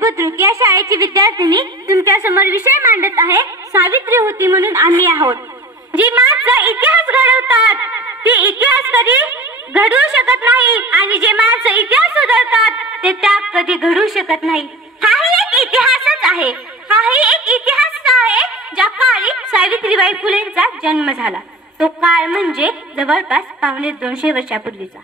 बुद्रुक या शाळेची विद्यार्थिनी तुमच्या समोर विषय मांडत आहे सावित्री होती म्हणून आम्ही आहोत. जी माणसं इतिहास घडवतात ती इतिहास कधी घडवू शकत नाही आणि जे माणसं इतिहास सुधारतात ते त्या कधी घडवू शकत नाही. हाही एक इतिहासच आहे. हाही एक इतिहास आहे ज्या काळी सावित्रीबाई फुलेंचा जन्म झाला. तो काळ म्हणजे जवळपास 250 वर्षापूर्वीचा.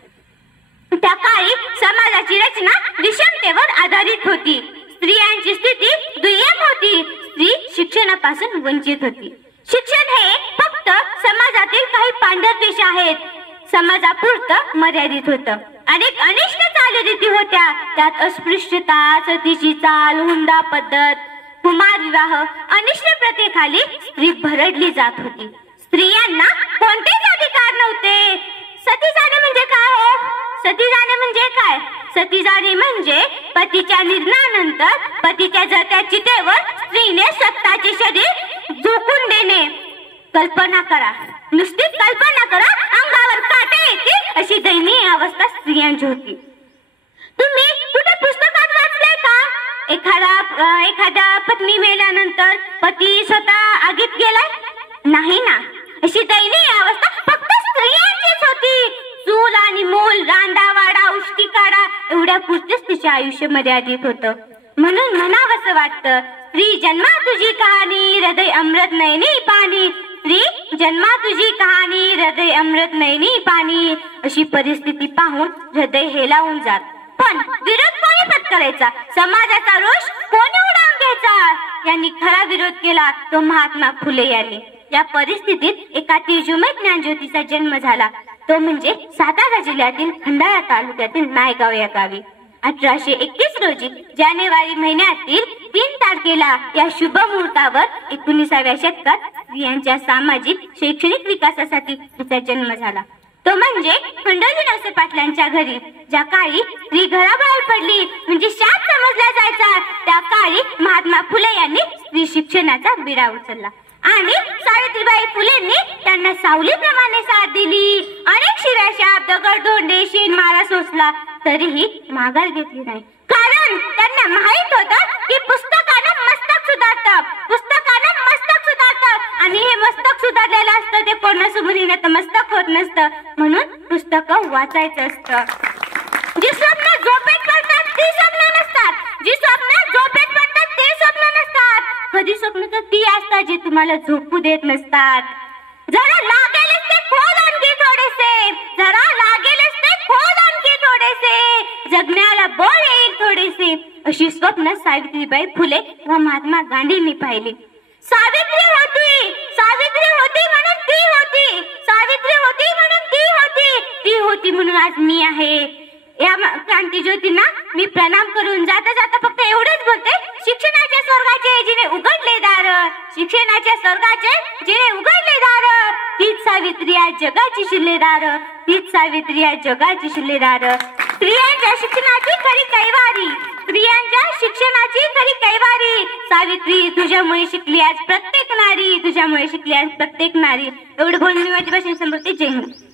त्या काळी समाजाची रचना विषमतेवर आधारित होती. स्त्रियांची स्थिती दुय्यम होती. स्त्री शिक्षणापासून वंचित होती. शिक्षण हे फक्त समाजातील काही पांढरपेशा आहेत समाजापुरतं मर्यादित होतं. अनेक अनिष्ट चालीरीती होत्या. त्यात अस्पृश्यता, सतीची चाल, हुंडा पद्धत, कुमार विवाह, अनिष्ट प्रथेखाली स्त्री भरडली जात होती. स्त्रियांना कोणतेच अधिकार नव्हते. सती जाणे म्हणजे काय हो? सती जाणे म्हणजे काय? सती जाणे म्हणजे पतीच्या निधनानंतर पतीच्या जळत्या चितेवर स्त्रीने स्वतःचे शरीर झोकून देणे. कल्पना करा, नुसती कल्पना करा, अंगावर काटे येतील अशी दयनीय अवस्था स्त्रियांची होती. तुम्ही कुठे पुस्तकात वाचलंय का एखाद्या पत्नी मेल्यानंतर पती स्वतः आगीत गेलाय? नाही ना. अशी दयनीय अवस्था फक्त स्त्रियांचीच होती. चूल आणि मूल, रांडा वाडा, उष्टी काढा एवढ्या पुरतेच तिचे आयुष्य मर्यादित होतं. म्हणून म्हणावंसं वाटतं, स्त्री जन्मा तुझी कहाणी, हृदय अमृत नयनी पाणी. स्त्री जन्मा तुझी कहाणी, हृदय अमृत नयनी पाणी. अशी परिस्थिती पाहून हृदय हेलावून जात. पण विरोध कोणी पत्करायचा? समाजाचा रोष कोणी उडवून घ्यायचा? यांनी खरा विरोध केला तो महात्मा फुले यांनी. या परिस्थितीत एका तेजोमय ज्ञानज्योतीचा जन्म झाला. तो म्हणजे सातारा जिल्ह्यातील खंडाळा तालुक्यातील नायगाव या गावी. 1831 रोजी जानेवारी महिन्यातील 3 तारखेला या शुभ मुहूर्तावर 19व्या शतकात स्त्रियांच्या सामाजिक शैक्षणिक विकासासाठी तिचा जन्म झाला. तो म्हणजे खंडोजी नवसे पाटलांच्या घरी. ज्या काळी स्त्री घराबाहेर पडली म्हणजे शाप समजला जायचा त्या काळी महात्मा फुले यांनी स्त्री शिक्षणाचा बिडा उचलला आणि सावित्रीबाई फुलेंनी त्यांना सावलीप्रमाणे साथ दिली. अनेक शिव्या, दगड, धोंडे, शेण मारा सोसला तरीही माघार घेतली नाही. कारण त्यांना माहित होतं की पुस्तकानं मस्तक सुधारतं, पुस्तकानं मस्तक सुधारतं आणि हे मस्तक सुधारलेलं असतं ते कोणासमोर नतमस्तक होत नसतं. म्हणून पुस्तकं वाचायचं असतं. जी स्वप्न झोपेत पडतात ती स्वप्न नसतात. जी स्वप्न झोपेत पडतात ते स्वप्न नसतात. कधी स्वप्न तर ती असतात जी तुम्हाला झोपू देत नसतात. जरा लागेलच ते खोल आणखी थोडेसे, जरा लागेलच ते खोल आणखी थोडेसे, जगण्याला बळ येईल थोडेसे. अशी स्वप्न सावित्रीबाई फुले व महात्मा गांधींनी पाहिली. सावित्री होती, सावित्री होती म्हणून ती होती, सावित्री होती म्हणून ती होती, ती होती म्हणून आज मी आहे. या क्रांती ज्योतींना मी प्रणाम करून जाता जाता फक्त एवढेच बोलते, शिक्षणाच्या स्वर्गाचे जिने उघडले दार, शिक्षणाच्या स्वर्गाचे जिने उघडले दार, तीच सावित्री आज जगाची शिल्लेदार, तीच सावित्री आज जगाची शिल्लेदार. स्त्रियांच्या शिक्षणाची खरी कैवारी, स्त्रियांच्या शिक्षणाची खरी कैवारी. सावित्री तुझ्यामुळे शिकली आज प्रत्येक नारी, तुझ्यामुळे शिकली आज प्रत्येक नारी. एवढं बोलून मी माझी भाषण संपवते. जय हिंद.